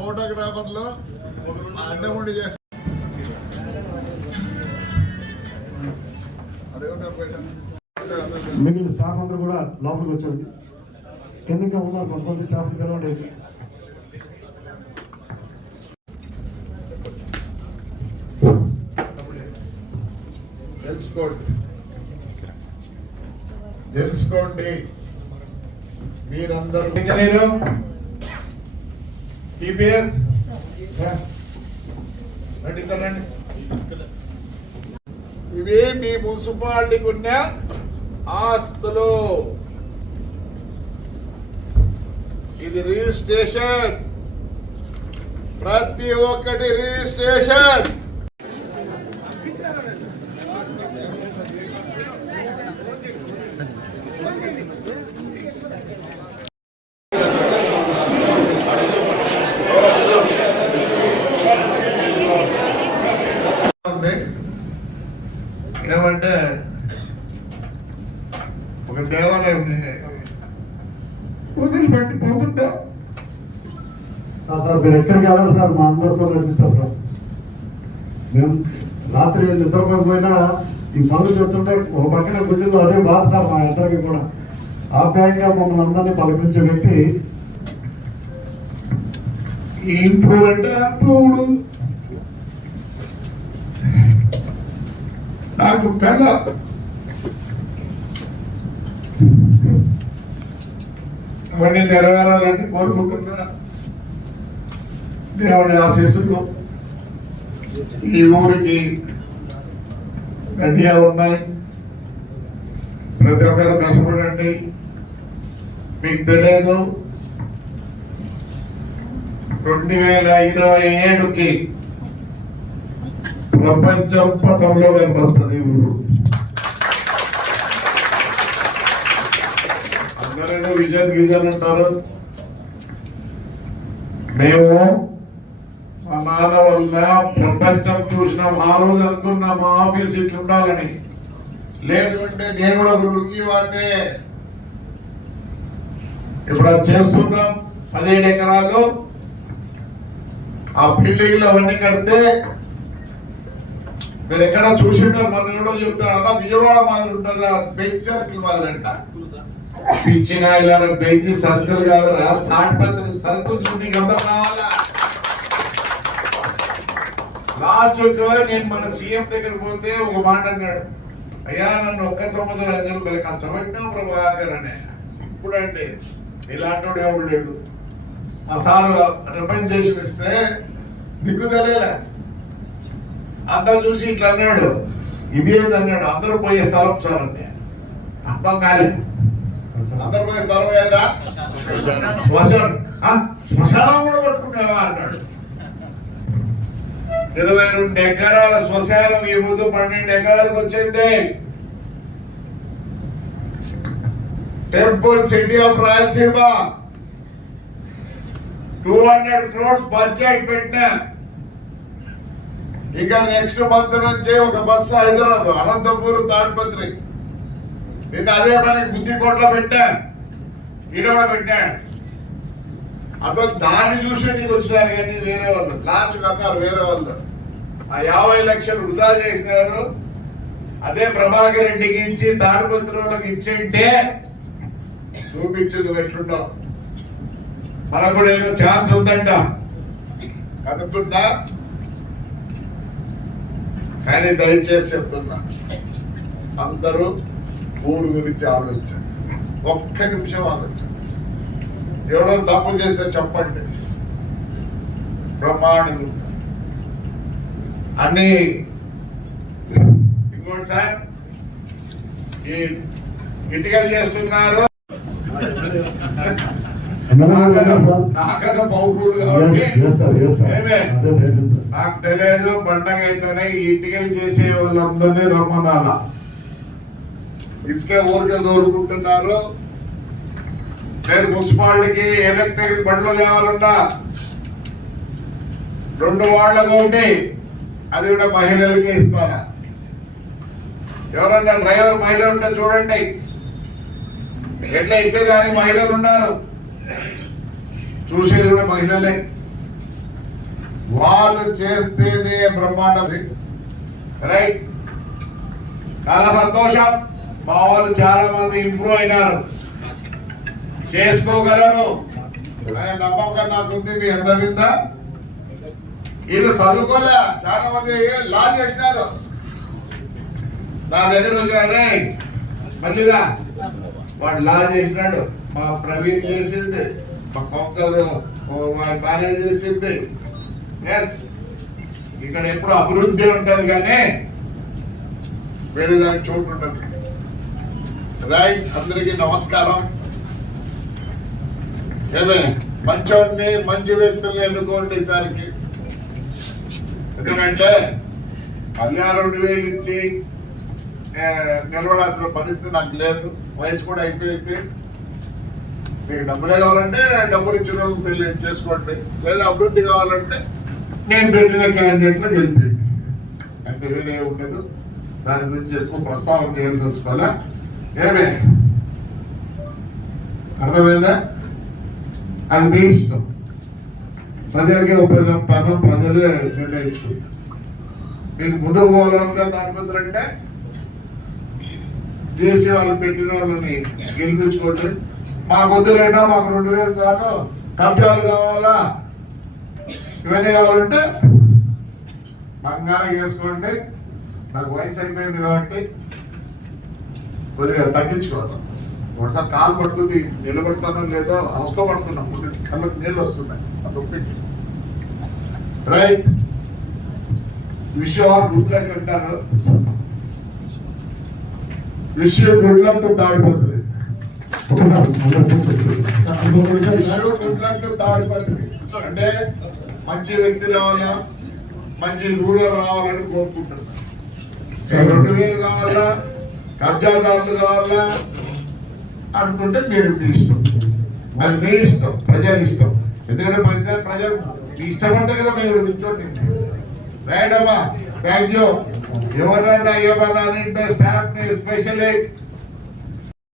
ఫోటోగ్రాఫర్లు అడ్డముండి చేస్తారు. మిగిలిన స్టాఫ్ అందరూ కూడా లోపలికి వచ్చండి. కిందగా ఉన్నారు కొంతమంది స్టాఫ్ పిలవండి. తెలుసుకోండి మీరందరూ. ఇంజనీరు టీపీఎస్ రండి రండి. ఇవే మీ మున్సిపాలిటీకి ఉన్న ఆస్తులు. ఇది రిజిస్ట్రేషన్, ప్రతి ఒక్కటి రిజిస్ట్రేషన్. ఏమంటే ఒక దేవాలయం వదిలిపెట్టి పోతుంటా. సార్ మీరు ఎక్కడికి వెళ్ళాలి సార్, మా అందరితో నడిపిస్తారు సార్. మేము రాత్రి నిద్రపోయినా ఈ పనులు చూస్తుంటే ఒక పక్కన గుడ్డిలో అదే బాధ సార్. మా అందరికీ కూడా ఆప్యాయంగా మమ్మల్ని అందరినీ పలకరించే వ్యక్తి. ఇప్పుడు అంటే అప్పుడు నాకు కళ అవన్నీ నెరవేరాలని కోరుకుంటున్నా. దేవుడి ఆశీస్సులు ఈ ఊరికి గట్టిగా ఉన్నాయి. ప్రతి ఒక్కరు కష్టపడండి. మీకు తెలియదు 2027కి ప్రపంచం పటంలో కనిపిస్తుంది ఈ ఊరు. అందరేదో విజన్ అంటారు. మేము మా నాన్న వల్ల ప్రపంచం చూసినాం. ఆ రోజు అనుకున్నా మా ఆఫీస్ ఇట్లా ఉండాలని. లేదు అంటే నేను కూడా రుగ్గివాడినే. ఇప్పుడు అది చేస్తున్నాం. 17 ఎకరాలు ఆ బిల్డింగ్లు అవన్నీ కడితే మీరు ఎక్కడ చూసింటారు. మన కూడా చెప్తారు అలా విజయవాడ మాదిరి ఉంటుంది, బెంచ్ సర్కిల్ మాదిరి అంట. పిచ్చిన ఇలా బెంచ్ సర్కిల్ కాదురా, తాడిపత్రి సర్కిల్ చూడడానికి అందరు రావాలా. లాస్ట్ నేను మన సీఎం దగ్గర పోతే ఒక మాట అన్నాడు, అయ్యా నన్ను ఒక్క సంవత్సరం అందరూ మరి కష్టపడినా ప్రభాకర్ అనే. ఇప్పుడు అంటే ఇలాంటి ఎవడు లేడు. మా సార్ రిప్రజెంటేషన్ ఇస్తే దిక్కు తెలియలే. అంతా చూసి ఇట్లా అన్నాడు, ఇదేంటి అన్నాడు. అందరూ పోయే స్థలం సార్ అంటే అర్థం కాలేదు. అందరు పోయే స్థలం ఏదరా శ్మశానం కూడా పట్టుకున్నావా అన్నాడు. 22 ఎకరాల శ్మశానం ఈ ముందు 12 ఎకరాలకు వచ్చింది. Temple city of Rayalaseema 200 crores budget పెట్టినా. ఇక నెక్స్ట్ మంత్ నుంచి ఒక బస్సు హైదరాబాద్ అనంతపూర్ తాడిపత్రి. నిన్న అదే పని గుద్దికోట్లో పెట్టా, ఈడో పెట్టా. అసలు దాన్ని చూసి నీకు వచ్చినారు కానీ వేరే వాళ్ళు లాస్ట్ కన్నారు. వేరే వాళ్ళు ఆ 50 లక్షలు వృధా చేసినారు. అదే ప్రభాకర్ రెడ్డికి ఇచ్చి తాడిపత్రులకు ఇచ్చింటే చూపించదు ఎట్లుండో. మనకు కూడా ఏదో ఛాన్స్ ఉందంట కనుక్కున్నా. కానీ దయచేసి చెప్తున్నా, అందరూ ఊరు గురించి ఆలోచించండి. ఒక్క నిమిషం ఆలోచించండి. ఎవడో తప్పు చేస్తే చెప్పండి, బ్రహ్మాండంగా అన్ని. ఇంకోటి సార్, ఈ ఇటుకలు చేస్తున్నారు నాకన్నా పౌరులు కాబట్టి నాకు తెలియదు. పండగ అయితేనే ఇటుకలు చేసే వాళ్ళందరినీ రమ్మనాలా. ఇసుకే ఊరికే దోరుకుంటున్నారు. నేను మున్సిపాలిటీకి ఎలక్ట్రిక్ బండ్లు తేవాలన్నా 2 వార్డులకు ఒకటి, అది కూడా మహిళలకే ఇస్తారా? ఎవరన్నా డ్రైవర్ మహిళ ఉంటే చూడండి, ఎట్లా అయితే కానీ మహిళలు ఉన్నారు, చూసేది కూడా మహిళలే. వాళ్ళు చేస్తేనే బ్రహ్మాండది. రైట్, చాలా సంతోషం. మా వాళ్ళు చాలా మంది ఇంప్రూవ్ అయినారు, చేసుకోగలరు అనే నమ్మకం నాకుంది మీ అందరి మీద. వీళ్ళు చదువుకోలే, చాలా మంది లా చేసినారు. నా దగ్గర వచ్చారే మళ్ళీరా, వాడు లా చేసినాడు, మా ప్రవీణ్ చేసింది, మా కౌన్సిలర్ భార్య చేసింది. ఎస్, ఇక్కడ ఎప్పుడు అభివృద్ధి ఉంటది కానీ వేరే దానికి చోటు ఉంటుంది. రైట్, అందరికీ నమస్కారం. ఏమే మంచోడిని మంచి వ్యక్తుల్ని ఎన్నుకోండి ఈసారికి. ఎందుకంటే కళ్యాణ 2,000 ఇచ్చి నిలబడాల్సిన పరిస్థితి నాకు లేదు, వయసు కూడా అయిపోయింది. మీకు డబ్బులే కావాలంటే డబ్బులు ఇచ్చిన వాళ్ళకి పెళ్లి చేసుకోండి, లేదా అభివృద్ధి కావాలంటే నేను పెట్టిన క్యాండిడేట్లో గెలిపండి, అంతే, వేరే ఉండదు. దాని గురించి ఎక్కువ ప్రస్తావన చేయాలి తెలుసుకోవాలా. ఏమే అర్థమైందా? అది మీ ఇష్టం, ప్రజలకే ఉపయోగపడతాను, ప్రజలే నిర్ణయించుకుంటారు. మీకు ముందుకు పోవాలనుగా తాడిపోతారంటే చేసే వాళ్ళు పెట్టిన వాళ్ళని గెలిపించుకోండి. మాకు వద్దులేనా, మాకు 2,000 చాలు, కబ్జాలు కావాలా, ఇవన్నీ కావాలంటే బంగారం చేసుకోండి. నాకు వయసు అయిపోయింది కాబట్టి కొద్దిగా తగ్గించుకోవాలి. ఒకసారి కాలు పట్టుకుంది నిలబడతానో లేదో అవస్థ పడుతున్నాం, కళ్ళకు నీళ్ళు వస్తున్నాయి. రైట్, విషయం గుడ్ లక్ అంటారు, విషయం గుడ్ లక్ తాడిపోతుంది. గుడ్ లక్ తాడిపోతుంది అంటే మంచి వ్యక్తి రావాలా, మంచి రూలర్ రావాలని కోరుకుంటున్నారు. 2,000 కావాలా, కబ్జాదారులు కావాలా అనుకుంటే మీరు మీ ఇష్టం, అది మీ ఇష్టం, ప్రజల ఇష్టం. ఎందుకంటే ప్రజలు ఇష్టపడితే కదా మేము కూర్చోండి. రైట్ అమ్మా, థ్యాంక్ యూ. ఎవరన్నా ఏమన్నా స్టాఫ్ ని ఎస్పెషల్లీ